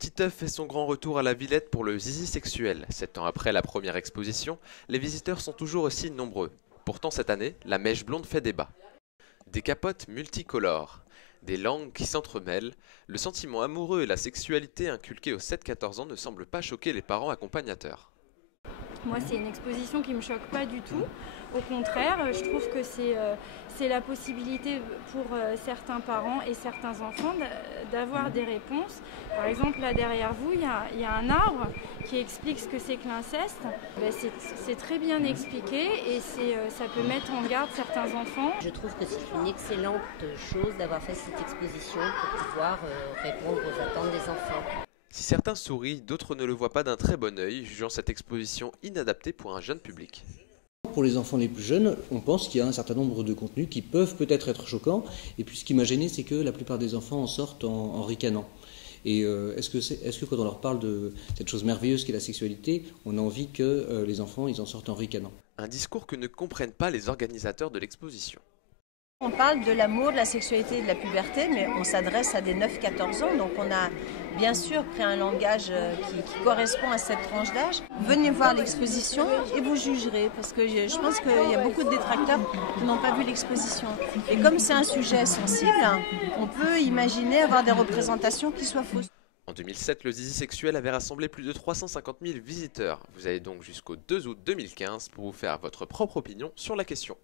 Titeuf fait son grand retour à la Villette pour le Zizi sexuel. 7 ans après la première exposition, les visiteurs sont toujours aussi nombreux. Pourtant cette année, la mèche blonde fait débat. Des capotes multicolores, des langues qui s'entremêlent, le sentiment amoureux et la sexualité inculquée aux 7-14 ans ne semblent pas choquer les parents accompagnateurs. Moi, c'est une exposition qui ne me choque pas du tout. Au contraire, je trouve que c'est la possibilité pour certains parents et certains enfants d'avoir des réponses. Par exemple, là derrière vous, il y a un arbre qui explique ce que c'est que l'inceste. Ben, c'est très bien expliqué et ça peut mettre en garde certains enfants. Je trouve que c'est une excellente chose d'avoir fait cette exposition pour pouvoir répondre aux attentes des enfants. Si certains sourient, d'autres ne le voient pas d'un très bon œil, jugeant cette exposition inadaptée pour un jeune public. Pour les enfants les plus jeunes, on pense qu'il y a un certain nombre de contenus qui peuvent peut-être être choquants. Et puis ce qui m'a gêné, c'est que la plupart des enfants en sortent en ricanant. Et est-ce que quand on leur parle de cette chose merveilleuse qu'est la sexualité, on a envie que les enfants ils en sortent en ricanant? Un discours que ne comprennent pas les organisateurs de l'exposition. On parle de l'amour, de la sexualité et de la puberté, mais on s'adresse à des 9-14 ans, donc on a bien sûr pris un langage qui correspond à cette tranche d'âge. Venez voir l'exposition et vous jugerez, parce que je pense qu'il y a beaucoup de détracteurs qui n'ont pas vu l'exposition. Et comme c'est un sujet sensible, on peut imaginer avoir des représentations qui soient fausses. En 2007, le Zizi sexuel avait rassemblé plus de 350 000 visiteurs. Vous avez donc jusqu'au 2 août 2015 pour vous faire votre propre opinion sur la question.